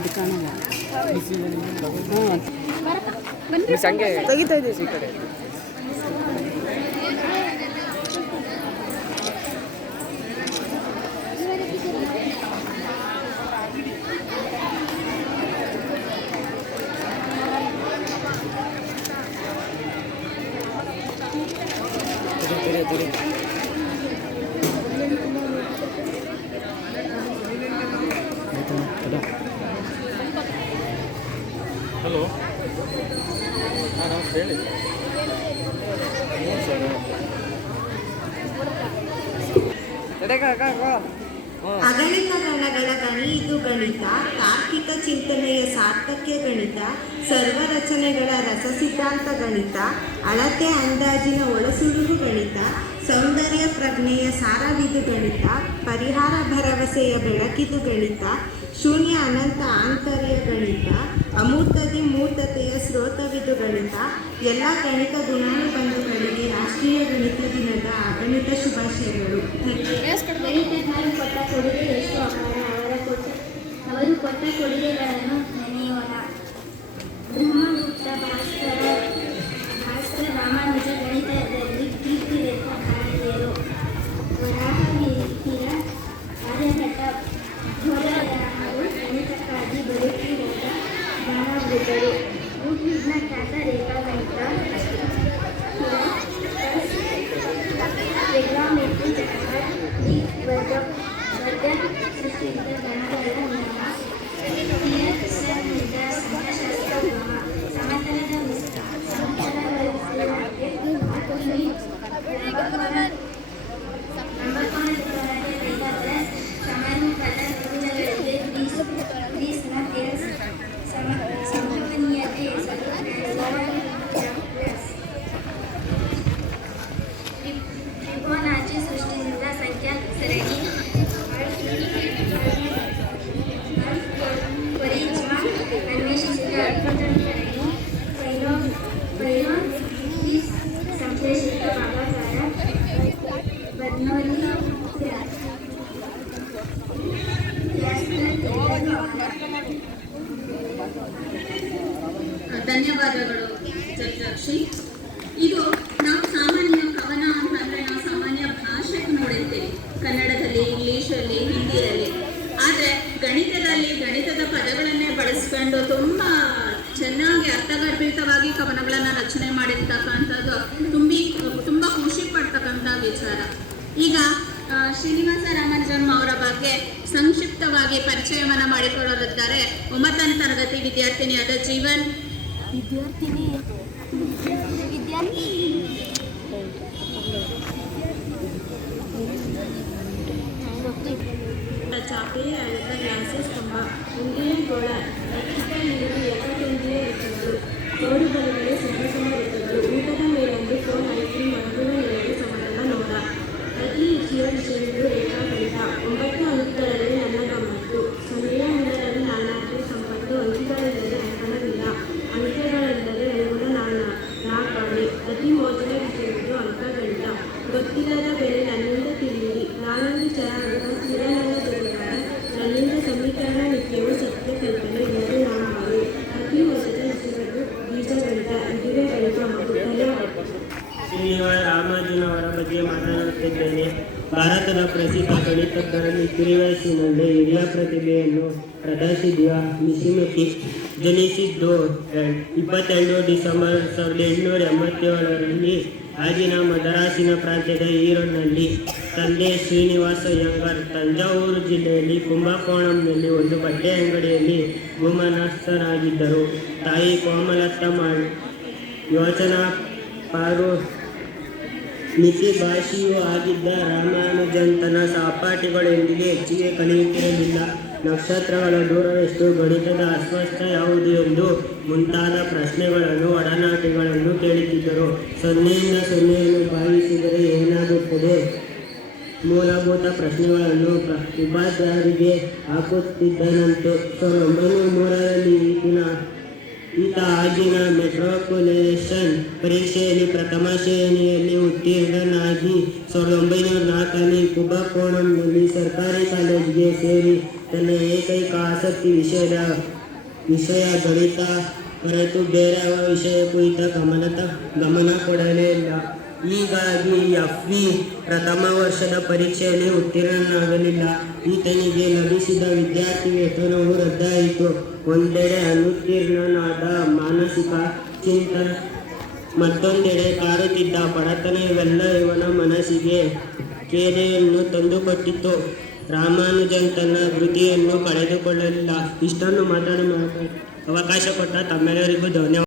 ಇದು ಕಾಣಲ್ಲ. ಹಂಗೆ ತೆಗಿತಾ ಇದ್ದೀವಿ ಈ ಕಡೆ. ಹಲೋ, ಹೇಳಿ. ಅಗಣಿತ ಗಣಗಳ ಗಣಿ ಇದು ಗಣಿತ, ತಾರ್ಕಿಕ ಚಿಂತನೆಯ ಸಾರ್ಥಕ್ಯ ಗಣಿತ, ಸರ್ವರಚನೆಗಳ ರಸ ಸಿದ್ಧಾಂತ ಗಣಿತ, ಅಳತೆ ಅಂದಾಜಿನ ಒಳಸುಳುವು ಗಣಿತ, ಸೌಂದರ್ಯ ಪ್ರಜ್ಞೆಯ ಸಾರವಿದು ಗಣಿತ, ಪರಿಹಾರ ಭರವಸೆಯ ಬೆಳಕಿದು ಗಣಿತ, ಶೂನ್ಯ ಅನಂತ ಆಂತರ್ಯ ಗಣಿತ, ಅಮೂರ್ತತೆ ಮೂರ್ತತೆಯ ಸ್ರೋತವಿದು ಗಣಿತ. ಎಲ್ಲ ಗಣಿತ ಗುಣಾನುಬಂಧಗಳಿಗೆ ರಾಷ್ಟ್ರೀಯ ಗಣಿತ ದಿನದ ಅಗಣಿತ ಶುಭಾಶಯಗಳು. ಗಣಿತಜ್ಞರು ಕೊಟ್ಟ ಕೊಡುಗೆ ಎಷ್ಟು ಅಪಾರ. ಅವರು ಕೊಟ್ಟ ಕೊಡುಗೆಗಳನ್ನು ನೆನೆಯೋಣ. ಬ್ರಹ್ಮಗುಪ್ತ, ಭಾಸ್ಕರ, ರಾಮಾನುಜ ಗಣಿತದಲ್ಲಿ ಕೀರ್ತಿ ರೇಖಾ ಕಾಣಿದರು. ವರಾಹ ಮಿಹಿರ, ಆರ್ಯಭಟ, ಘೋರರಾಮರು ಗಣಿತಕ್ಕಾಗಿ ಬದುಕಿ ಹೋದ ಜ್ಞಾನವೃದ್ಧರು. ಊರ್ವಿಜ್ಞ ಖ್ಯಾತ ರೇಖಾಗಣಿತ, ಟ್ರಿಗ್ನೋಮೆಟ್ರಿ, ವರ್ಗ ಸೃಷ್ಟಿಸಿದ ಗಣಗಳ ನಿಯಮ, ಸಂಖ್ಯಾಶಾಸ್ತ್ರ ಕ್ರಮ, ಸಮತಲದ ಸಮರೂಪದ ಮೂಲಗಳಿಗೆ ಗ್ರೀಸ್ನ ಸಂಭವನೀಯತೆ ಫಿಬೊನಾಚಿ ಸೃಷ್ಟಿಸಿದ ಸಂಖ್ಯಾ ಸರಣಿ, ಕೊರಿಜ್ಮಾ ಅನ್ವೇಷಿಸಿದ ಅಲ್ಫಾಬೆಟ್ ಸರಣಿ, ಬೈನೋಮಿಯಲ್ ಸಂಶ್ಲೇಷಿತ ಭಾಗಾಕಾರ, ಬರ್ನೌಲಿ ಧನ್ಯವಾದಗಳು ಚರ್ಚಾಕ್ಷಿ. ಇದು ನಾವು ಸಾಮಾನ್ಯ ಕವನ ಅಂತಂದರೆ ನಾವು ಸಾಮಾನ್ಯ ಭಾಷೆಗೆ ನೋಡಿರ್ತೀವಿ, ಕನ್ನಡದಲ್ಲಿ, ಇಂಗ್ಲೀಷಲ್ಲಿ, ಹಿಂದಿಯಲ್ಲಿ. ಆದರೆ ಗಣಿತದ ಪದಗಳನ್ನೇ ಬಳಸ್ಕೊಂಡು ತುಂಬ ಚೆನ್ನಾಗಿ ಅರ್ಥಗರ್ಭಿತವಾಗಿ ಕವನಗಳನ್ನು ರಚನೆ ಮಾಡಿರ್ತಕ್ಕಂಥದ್ದು ತುಂಬ ಖುಷಿ ಪಡ್ತಕ್ಕಂಥ ವಿಚಾರ. ಈಗ ಶ್ರೀನಿವಾಸ ರಾಮಾನುಜನ್ ಅವರ ಬಗ್ಗೆ ಸಂಕ್ಷಿಪ್ತವಾಗಿ ಪರಿಚಯವನ್ನು ಮಾಡಿಕೊಳ್ಳಲಿದ್ದಾರೆ 9ನೇ ತರಗತಿ ವಿದ್ಯಾರ್ಥಿನಿಯಾದ ಜೀವನ್. ಚಾಪೆ, ಅಳತ ಗ್ಲಾಸಸ್ ಕಂಬ, ಉಂಗಿನ ಗೋಳ, ರಕ್ಷಿತ ನೀರು, ಏಕಕೇಂದ್ರೀಯ ವೃತ್ತಗಳು, ಜೋಡು ಬಲಗಳು, ಸಮ ವೃತ್ತಗಳು, ಊಟದ ಮೇಲೊಂದು ಫೋನ್, ಐಸ್ ಕ್ರೀಮ್, ಅಂಗುಳ ನೆಲೆಗೆ ಸಮತಲ ನೋಡ. ಪ್ರತಿ ವಿಷಯಗಳು ರೇಖಾಗಣಿತ. 9 ಅಂಕಗಳಲ್ಲಿ ನನ್ನ ಗಮ್ಮತ್ತು. 0 ನಾನಾಟು ಸಂಪತ್ತು. ಅಂಕಿಗಳೆಂದರೆ ಅಂಕಣವಿಲ್ಲ, ಅಂಕೆಗಳೆಂದರೆ ಮೂಲ ನಾಕಾಣೆ. ಅತಿ ಮೋಜಿನ ವಿಷಯಗಳು ಅಂಕಗಣಿತ. ಗೊತ್ತಿಲ್ಲದ ಬೆಲೆ ನನ್ನಿಂದ ತಿಳಿಯಿರಿ, ನಾನೊಂದು ಚರಾಂಗ, ಸ್ಥಿರ ನನ್ನ ಜಗತ್ತಾರ, ನನ್ನಿಂದ ಸಮೀಕರಣ ನಿತ್ಯವೂ ಸತ್ಯ ಕಲ್ಪನೆ, ಇಲ್ಲದೆ ನಾನು ಹಾಗೆ. ಅತಿ ಹೊಸದ ವಿಷಯಗಳು ಬೀಜಗಣಿತ, ಇದುವೇ ಗಣಿತ ಮತ್ತು ಶ್ರೀನಿವಾಸ ರಾಮಾನುಜನವರ ಬಗ್ಗೆ ಮಾತನಾಡುತ್ತಿದ್ದೇನೆ. ಭಾರತದ ಪ್ರಸಿದ್ಧ ಗಣಿತಜ್ಞರಲ್ಲಿ ಕಿರಿವಯಸ್ಸಿನಲ್ಲಿ ಹಿರಿಯ ಪ್ರತಿಭೆಯನ್ನು ಪ್ರದರ್ಶಿಸಿದ ಮಿಶಿಮುಕಿ ಜನಿಸಿದ್ದು 22 ಡಿಸೆಂಬರ್ 1887ರಲ್ಲಿ ಆಗಿನ ಮದರಾಸಿನ ಪ್ರಾಂತ್ಯದ ಈರೋಡ್ನಲ್ಲಿ. ತಂದೆ ಶ್ರೀನಿವಾಸ ಅಯ್ಯಂಗಾರ್ ತಂಜಾವೂರು ಜಿಲ್ಲೆಯಲ್ಲಿ ಕುಂಭಕೋಣಂನಲ್ಲಿ ಒಂದು ಬಟ್ಟೆ ಅಂಗಡಿಯಲ್ಲಿ ಗುಮಾಸ್ತರಾಗಿದ್ದರು. ತಾಯಿ ಕೋಮಲತ್ತಮ್ಮ ಯೋಚನಾ ಪಾರು ಮಿತಿ ಭಾಷೆಯೂ ಆಗಿದ್ದ ರಾಮಾನುಜನ್ ತನ್ನ ಸಹಪಾಠಿಗಳೊಂದಿಗೆ ಹೆಚ್ಚಿಗೆ ಕಲಿಯುತ್ತಿರಲಿಲ್ಲ. ನಕ್ಷತ್ರಗಳ ದೂರವೆಷ್ಟು, ಗಣಿತದ ಅಸ್ವಸ್ಥ ಯಾವುದು ಎಂದು ಮುಂತಾದ ಪ್ರಶ್ನೆಗಳನ್ನು ಒಡನಾಟಿಗಳನ್ನು ಕೇಳುತ್ತಿದ್ದರು. 0ರಿಂದ 0ನ್ನು ಭಾಗಿಸಿದರೆ ಏನಾಗುತ್ತದೆ? ಮೂಲಭೂತ ಪ್ರಶ್ನೆಗಳನ್ನು ಉಪಾಧ್ಯಾಯರಿಗೆ ಹಾಕುತ್ತಿದ್ದನಂತೆ. 1903ರಲ್ಲಿ ಈತ ಆಗಿನ ಮೆಟ್ರೋಪೊಲಿಟನ್ ಪರೀಕ್ಷೆಯಲ್ಲಿ ಪ್ರಥಮ ಶ್ರೇಣಿಯಲ್ಲಿ ಉತ್ತೀರ್ಣನಾಗಿ 1904ರಲ್ಲಿ ಕುಂಭಕೋಣಂನಲ್ಲಿ ಸರ್ಕಾರಿ ಕಾಲೇಜಿಗೆ ಸೇರಿ ತನ್ನ ಏಕೈಕ ಆಸಕ್ತಿ ವಿಷಯ ಗಣಿತ ಹೊರತು ಬೇರೆ ಯಾವ ವಿಷಯಕ್ಕೂ ಈತ ಗಮನ ಕೊಡಲೇ ಇಲ್ಲ. ಹೀಗಾಗಿ FV ಪ್ರಥಮ ವರ್ಷದ ಪರೀಕ್ಷೆಯಲ್ಲಿ ಉತ್ತೀರ್ಣನಾಗಲಿಲ್ಲ. ಈತನಿಗೆ ಲಭಿಸಿದ ವಿದ್ಯಾರ್ಥಿ ವೇತನವು ರದ್ದಾಯಿತು. ಒಂದೆಡೆ ಅನುತ್ತೀರ್ಣನಾದ ಮಾನಸಿಕ ಚಿಂತನ, ಮತ್ತೊಂದೆಡೆ ಕಾರುತ್ತಿದ್ದ ಬಡತನ ಇವೆಲ್ಲ ಇವನ ಮನಸ್ಸಿಗೆ ಖೇದೆಯನ್ನು ತಂದುಕೊಟ್ಟಿತು. ರಾಮಾನುಜನ್ ತನ್ನ ವೃತ್ತಿಯನ್ನು ಕಳೆದುಕೊಳ್ಳಲಿಲ್ಲ. ಇಷ್ಟನ್ನು ಮಾತಾಡಲು ಅವಕಾಶ ಕೊಟ್ಟ ತಮ್ಮೆಲ್ಲರಿಗೂ ಧನ್ಯವಾದ.